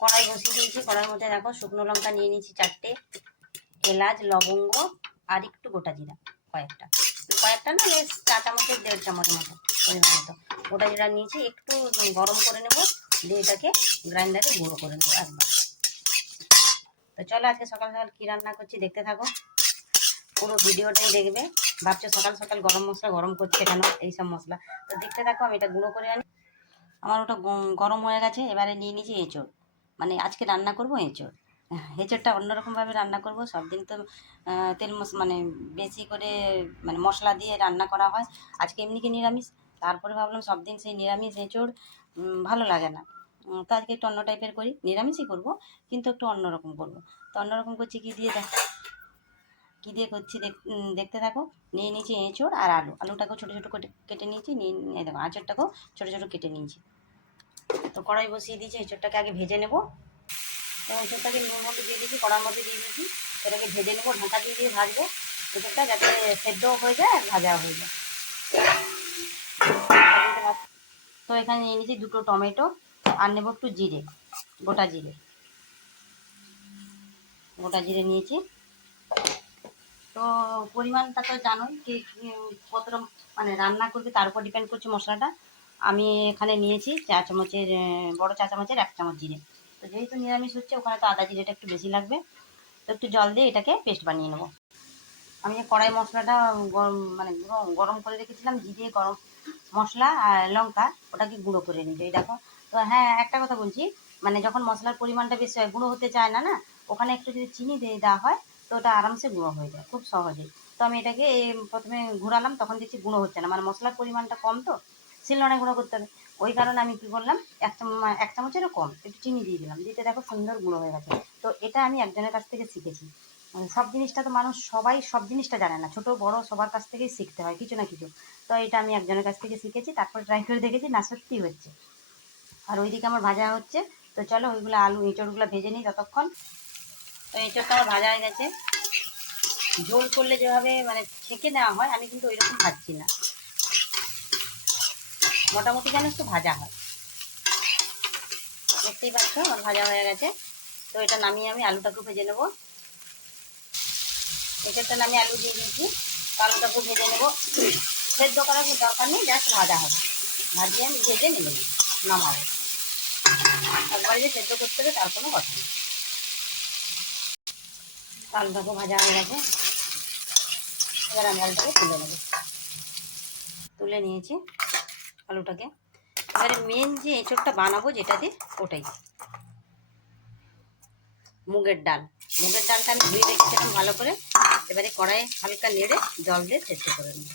কড়াই বসিয়ে দিয়েছি। কড়াইয়ের মধ্যে দেখো শুকনো লঙ্কা নিয়ে নিয়েছি চারটে, এলাচ, লবঙ্গ আর একটু গোটা জিরা, কয়েকটা। কয়েকটা না বেশ চা চামচের, দেড় চামচ মতো পরিমাণ মতো। গোটা জিরা নিয়েছি, একটু গরম করে নেব, দিয়ে এটাকে গ্রাইন্ডারে গুঁড়ো করে নেব একবার। তো চলো আজকে সকাল সকাল কী রান্না করছি দেখতে থাকো। পুরো ভিডিওটাই দেখবে। ভাবছ সকাল সকাল গরম মশলা গরম করছে কেন? এইসব মশলা। তো দেখতে থাকো, আমি এটা গুঁড়ো করে আনি। আমার ওটা গরম হয়ে গেছে, এবারে নিয়ে নিয়েছি এঁচড়। মানে আজকে রান্না করব এঁচড়। এঁচড়টা অন্যরকমভাবে রান্না করব। সব দিন তো তেল মশ মানে বেশি করে মানে মশলা দিয়ে রান্না করা হয়। আজকে এমনি কি নিরামিষ? তারপরে ভাবলাম সব দিন সেই নিরামিষ এঁচড় ভালো লাগে না। তো আজকে একটু অন্য টাইপের করি। নিরামিষই করব, কিন্তু একটু অন্যরকম করব। তো অন্যরকম করছি কী দিয়ে দেখ, কী দিয়ে করছি দেখ- দেখতে থাকো। নিয়ে নিয়েছি এঁচড় আর আলু। আলুটাকেও ছোটো ছোটো কেটে নিয়েছি। নিয়ে দেখো, আঁচড়টাকেও ছোটো ছোটো কেটে নিয়েছি। তো কড়াই বসিয়ে দিয়েছি, এঁচড়টাকে আগে ভেজে নেব। তো এঁচড়টাকে নুন মধ্যে দিয়ে দিয়েছি, কড়ার মধ্যে দিয়ে দিয়েছি। এটাকে ভেজে নেব, ঢাকা দিয়ে দিয়ে ভাজবো। এঁচড়টা যাতে সেদ্ধও হয়ে যায় আর ভাজাও হয়ে যায়। তো এখানে নিয়ে নিয়েছি দুটো টমেটো আর নেব একটু জিরে, গোটা জিরে। গোটা জিরে নিয়েছি। তো পরিমাণটা তো জানোই কি- কতটা মানে রান্না করবে, তার উপর ডিপেন্ড করছে মশলাটা। আমি এখানে নিয়েছি চা চামচের বড় চা চামচের এক চামচ জিরে। তো যেহেতু নিরামিষ হচ্ছে, ওখানে তো আদা জিরেটা একটু বেশি লাগবে। তো একটু জল দিয়ে এটাকে পেস্ট বানিয়ে নেব। আমি কড়াই মশলাটা গরম মানে গরম করে রেখেছিলাম জিরে গরম মশলা আর লঙ্কা, ওটাকে গুঁড়ো করে নিতে। এই দেখো, তো হ্যাঁ একটা কথা বলছি মানে যখন মশলার পরিমাণটা বেশি হয়, গুঁড়ো হতে চায় না না, ওখানে একটু যদি চিনি দিয়ে দেওয়া হয়, তো ওটা আরামসে গুঁড়ো হয়ে যায়, খুব সহজেই তো আমি এটাকে প্রথমে ঘুরালাম, তখন দেখছি গুঁড়ো হচ্ছে না। মানে মশলার পরিমাণটা কম তো শিলনোড়ে গুঁড়ো করতে হবে। ওই কারণে আমি কী করলাম এক চামচ এক চামচেরও কম, একটু চিনি দিয়ে দিলাম। দিতে দেখো সুন্দর গুঁড়ো হয়ে গেছে। তো এটা আমি একজনের কাছ থেকে শিখেছি। সব জিনিসটা তো মানুষ, সবাই সব জিনিসটা জানে না। ছোট, বড় সবার কাছ থেকেই শিখতে হয়, কিছু না কিছু। তো এটা আমি একজনের কাছ থেকে শিখেছি, তারপর ট্রাই করে দেখেছি, না, সত্যি হচ্ছে। আর ওইদিকে আমার ভাজা হচ্ছে। তো চলো ওইগুলো আলু, এঁচড়গুলো ভেজে নিই ততক্ষণ। তো এঁচড়টা আমার ভাজা হয়ে গেছে। ঝোল করলে যেভাবে মানে ছেঁকে নেওয়া হয়, আমি কিন্তু ওইরকম ভাজছি না। মোটামুটি যেন একটু ভাজা হয়। দেখতেই পাচ্ছ, আমার ভাজা হয়ে গেছে। তো এটা নামিয়ে আমি আলুটাকে ভেজে নেব। এঁচড়টা নামিয়ে আলু দিয়ে দিয়েছি। আলুটাকে ভেজে নেব। সেদ্ধ করার কোনো দরকার নেই, জাস্ট ভাজা হবে। ভাজিয়ে আমি ভেজে নিয়ে নেব, নামাবো। একবারে যে সেদ্ধ করতে হবে, তার কোনো কথা নেই। আলুটাকে ভাজা হয়ে গেছে। এবার আমি আলুটাকে তুলে নেব। তুলে নিয়েছি। আলুটাকে। এবারে মেন যে এঁচড়টা বানাবো যেটা দিয়ে ওটাই। মুগের ডাল। মুগের ডালটা আমি ধুয়ে রেখেছিলাম ভালো করে। এবারে কড়াইয়ে হালকা নেড়ে জল দিয়ে সেদ্ধ করে নেব।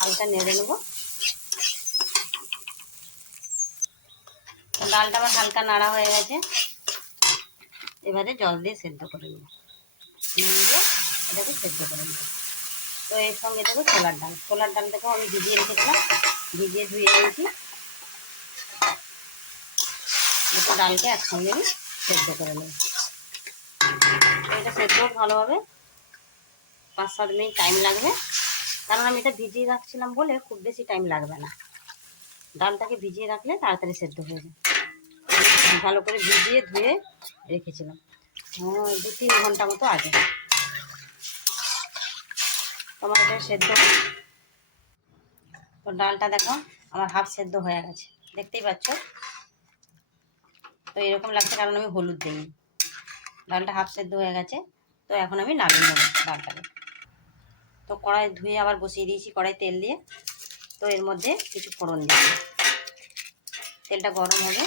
হালকা নেড়ে নেব। ডালটা আবার হালকা নাড়া হয়ে গেছে। এবারে জল দিয়ে সেদ্ধ করে নেব। নিলে এটাকে সেদ্ধ করে নেব। তো এর সঙ্গে দেবো ছোলার ডাল। ছোলার ডালটাকেও আমি ভিজিয়ে রেখেছিলাম। ভিজিয়ে ধুয়ে নিয়েছি দুটো ডালকে একসঙ্গে আমি সেদ্ধ করে নেব। এটা সেদ্ধ ভালোভাবে পাঁচ, সাত মিনিট টাইম লাগবে। কারণ আমি এটা ভিজিয়ে রাখছিলাম বলে খুব বেশি টাইম লাগবে না। ডালটাকে ভিজিয়ে রাখলে তাড়াতাড়ি সেদ্ধ হয়ে যায়। ভালো করে ভিজিয়ে ধুয়ে রেখেছিলাম। দু তিন ঘণ্টা মতো আগে। এটা সেদ্ধ। তো ডালটা দেখো, আমার হাফ সেদ্ধ হয়ে গেছে। দেখতেই পাচ্ছ? তো এরকম লাগছে কারণ আমি হলুদ দিইনি। ডালটা হাফ সেদ্ধ হয়ে গেছে, তো এখন আমি নামিয়ে নেব ডালটাকে। তো কড়াই ধুয়ে আবার বসিয়ে দিয়েছি, কড়াই তেল দিয়ে। তো এর মধ্যে কিছু ফোড়ন দিচ্ছি তেলটা গরম হবে।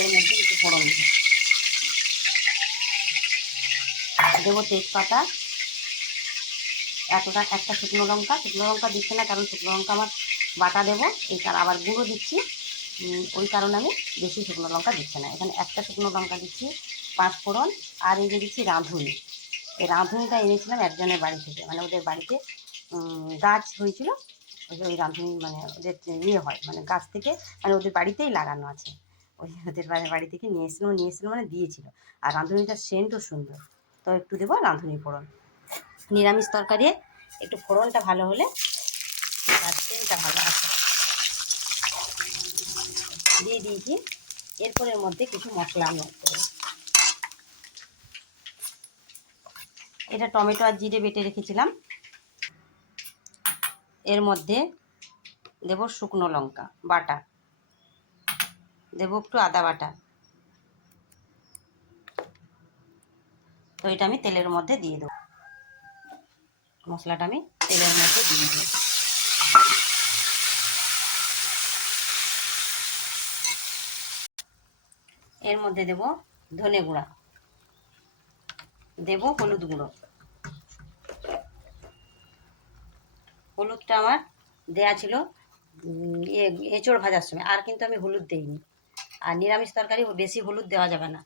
এর মধ্যে কিছু ফোড়ন দেবো দেবো তেজপাতা। এতটা একটা শুকনো লঙ্কা। শুকনো লঙ্কা দিচ্ছে না, কারণ শুকনো লঙ্কা আমার বাটা দেবো। এই কারণ আবার গুঁড়ো দিচ্ছি। ওই কারণে আমি বেশি শুকনো লঙ্কা দিচ্ছি না। এখানে একটা শুকনো লঙ্কা দিচ্ছি, পাঁচ ফোড়ন, আর এই যে দিচ্ছি রাঁধুনি। এই রাঁধুনিটা এনেছিলাম একজনের বাড়ি থেকে। মানে ওদের বাড়িতে গাছ হয়েছিল। ওই রাঁধুনি মানে ওদের ইয়ে হয় মানে গাছ থেকে মানে ওদের বাড়িতেই লাগানো আছে। ওই ওদের বাড়ি থেকে নিয়ে এসেছিলাম নিয়ে এসেছিলাম মানে দিয়েছিল। আর রাঁধুনিটার সেন্টও সুন্দর। তো একটু দেবো রাঁধুনি ফোড়ন। নিরামিষ তরকারি একটু ফোড়নটা ভালো হলে আর সেন্টটা ভালো আছে দিয়ে দিয়েছি। এরপরের মধ্যে কিছু মশলা আমি এটা টমেটো আর জিরে বেটে রেখেছিলাম। এর মধ্যে দেব শুকনো লঙ্কা, বাটা। দেব একটু আদা বাটা। তো এটা আমি তেলের মধ্যে দিয়ে দেবো। মশলাটা আমি তেলের মধ্যে দিয়ে দিই এর মধ্যে দেব ধনে গুঁড়া। দেব হলুদ গুঁড়ো। হলুদটা আমার দেয়া ছিল ইয়ে এঁচড় ভাজার সময়। আর কিন্তু আমি হলুদ দিইনি। আর নিরামিষ তরকারি বেশি হলুদ দেওয়া যাবে না।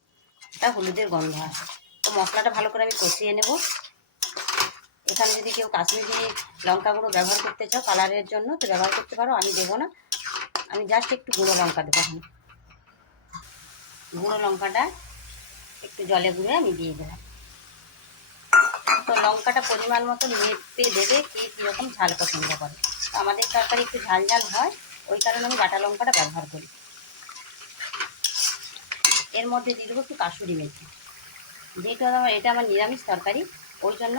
এটা হলুদের গন্ধ আছে তো মশলাটা ভালো করে আমি কষিয়ে নেব। এখানে যদি কেউ কাশ্মীরি লঙ্কা গুঁড়ো ব্যবহার করতে চাও, কালারের জন্য তো ব্যবহার করতে পারো, আমি দেবো না। আমি জাস্ট একটু গুঁড়ো লঙ্কা দেবো এখন। গুঁড়ো লঙ্কাটা একটু জলে গুঁড়ে আমি দিয়ে দিলাম। তো লঙ্কাটা পরিমাণ মতো মেপে দেবে কে কীরকম ঝাল পছন্দ করে। তো আমাদের তরকারি একটু ঝাল ঝাল হয়, ওই কারণে আমি বাটা লঙ্কাটা ব্যবহার করি। এর মধ্যে দিয়ে দেবো একটু কাসুরি মেথি। যেহেতু এটা আমার নিরামিষ তরকারি ওই জন্য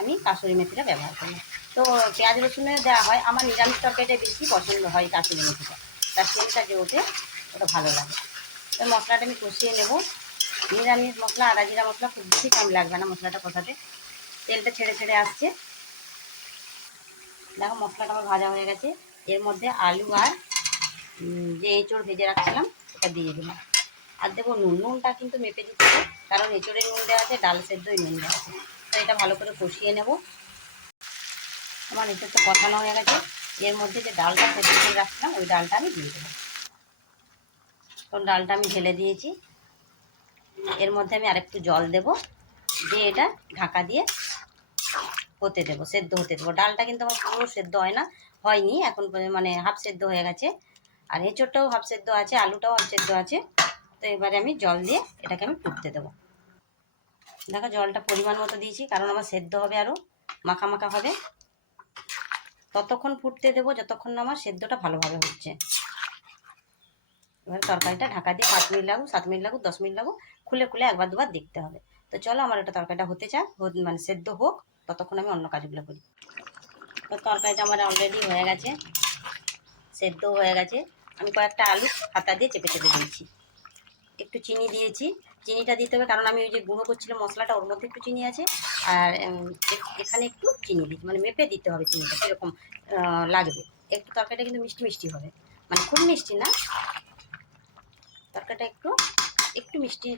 আমি কাসুরি মেথিটা ব্যবহার করি। তো পেঁয়াজ রসুনে দেওয়া হয়, আমার নিরামিষ তরকারিটা বেশি পছন্দ হয় কাসুরি মেথিটা। তার সেলটা যে ওঠে, ওটা ভালো লাগে। তো মশলাটা আমি কষিয়ে নেব। নিরামিষ মশলা, আদা জিরা মশলা, খুব বেশি টাইম লাগবে না মশলাটা কষাতে। তেলটা ছেড়ে ছেড়ে আসছে। দেখো, মশলাটা আমার ভাজা হয়ে গেছে। এর মধ্যে আলু আর যে এঁচড় ভেজে রাখছিলাম, সেটা দিয়ে দিলাম। আর দেবো নুন, নুনটা কিন্তু মেপে হবে কারণ এঁচড়ে নুন দেওয়া আছে, ডাল সেদ্ধই নুন দেওয়া আছে। তো এটা ভালো করে কষিয়ে নেব। আমার এঁচড় তো কষানো হয়ে গেছে। এর মধ্যে যে ডালটা সেদ্ধ করে রাখছিলাম, ওই ডালটা আমি দিয়ে দেবো। তো ডালটা আমি ঢেলে দিয়েছি। এর মধ্যে আমি আরেকটু জল দেব। দিয়ে এটা ঢাকা দিয়ে হতে দেবো, সেদ্ধ হতে দেবো। ডালটা কিন্তু আমার পুরো সেদ্ধ হয় না, হয়নি। এখন মানে হাফ সেদ্ধ হয়ে গেছে। আর এঁচোড়টাও হাফ সেদ্ধ আছে, আলুটাও হাফ সেদ্ধ আছে। তো এবারে আমি জল দিয়ে এটাকে আমি ফুটতে দেবো। দেখো জলটা পরিমাণ মতো দিয়েছি, কারণ আমার সেদ্ধ হবে আরও মাখা মাখা হবে। ততক্ষণ ফুটতে দেবো যতক্ষণ না আমার সেদ্ধটা ভালোভাবে হচ্ছে। এবার তরকারিটা ঢাকা দিয়ে পাঁচ মিনিট লাগুক, সাত মিনিট লাগুক, দশ মিনিট লাগুক, খুলে খুলে একবার দুবার দেখতে হবে। তো চলো আমার এটা তরকারিটা হতে চায় মানে সেদ্ধ হোক, ততক্ষণ আমি অন্য কাজগুলো করি। তো তরকারিটা আমার অলরেডি হয়ে গেছে সেদ্ধ হয়ে গেছে। আমি কয়েকটা আলু হাতা দিয়ে চেপে চেপে দিয়েছি। একটু চিনি দিয়েছি। চিনিটা দিতে হবে কারণ আমি ওই যে গুঁড়ো করছিলাম মশলাটা ওর মধ্যে একটু চিনি আছে। আর এখানে একটু চিনি দিচ্ছি মানে মেপে দিতে হবে চিনিটা কীরকম আহ, লাগবে। একটু তরকারিটা কিন্তু মিষ্টি মিষ্টি হবে। মানে খুব মিষ্টি না। তরকারিটা একটু একটু মিষ্টি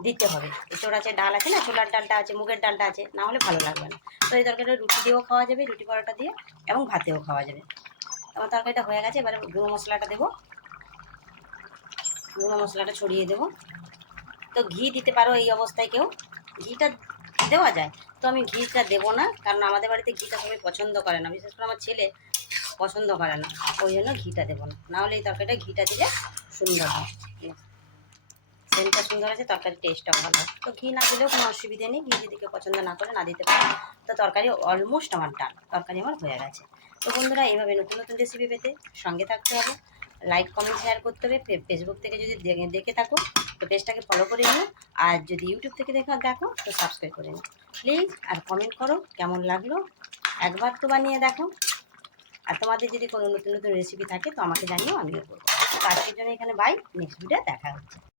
দিতে হবে। এঁচড় আছে ডাল আছে না ছোলার ডালটা আছে মুগের ডালটা আছে না হলে ভালো লাগবে না। তো এই তরকারিটা রুটি দিয়েও খাওয়া যাবে রুটি পরোটা দিয়ে এবং ভাতেও খাওয়া যাবে। আমার তরকারিটা হয়ে গেছে এবারে গুঁড়ো মশলাটা দেবো। গুঁড়ো মশলাটা ছড়িয়ে দেবো। তো ঘি দিতে পারো এই অবস্থায় কেউ। ঘিটা দেওয়া যায়, তো আমি ঘিটা দেবো না, কারণ আমাদের বাড়িতে ঘিটা সবাই পছন্দ করে না, বিশেষ করে আমার ছেলে পছন্দ করে না, ওই জন্য ঘিটা দেবো না। নাহলে এই তরকারিটা ঘিটা দিলে সুন্দর হয়। সেন্টটা সুন্দর আছে তরকারির টেস্টটাও ভালো। তো ঘি না দিলেও কোনো অসুবিধে নেই, ঘি যদি কেউ পছন্দ না করে, না দিতে পারে, তো তরকারি অলমোস্ট আমার ডান তরকারি আমার হয়ে গেছে। তো বন্ধুরা, এইভাবে নতুন নতুন রেসিপি পেতে সঙ্গে থাকতে হবে। লাইক কমেন্ট শেয়ার করতে হবে। ফেসবুক থেকে যদি দেখে থাকো, তো পেজটাকে ফলো করে নিও। আর যদি ইউটিউব থেকে দেখো দেখো, তো সাবস্ক্রাইব করে নিও। প্লিজ আর কমেন্ট করো, কেমন লাগল? একবার তো বানিয়ে দেখো। আর তোমাদের যদি কোনো নতুন নতুন রেসিপি থাকে, তো আমাকে জানিও, আমিও করব। তো আজকের জন্য এখানে বাই নেক্সট ভিডিও দেখা হচ্ছে।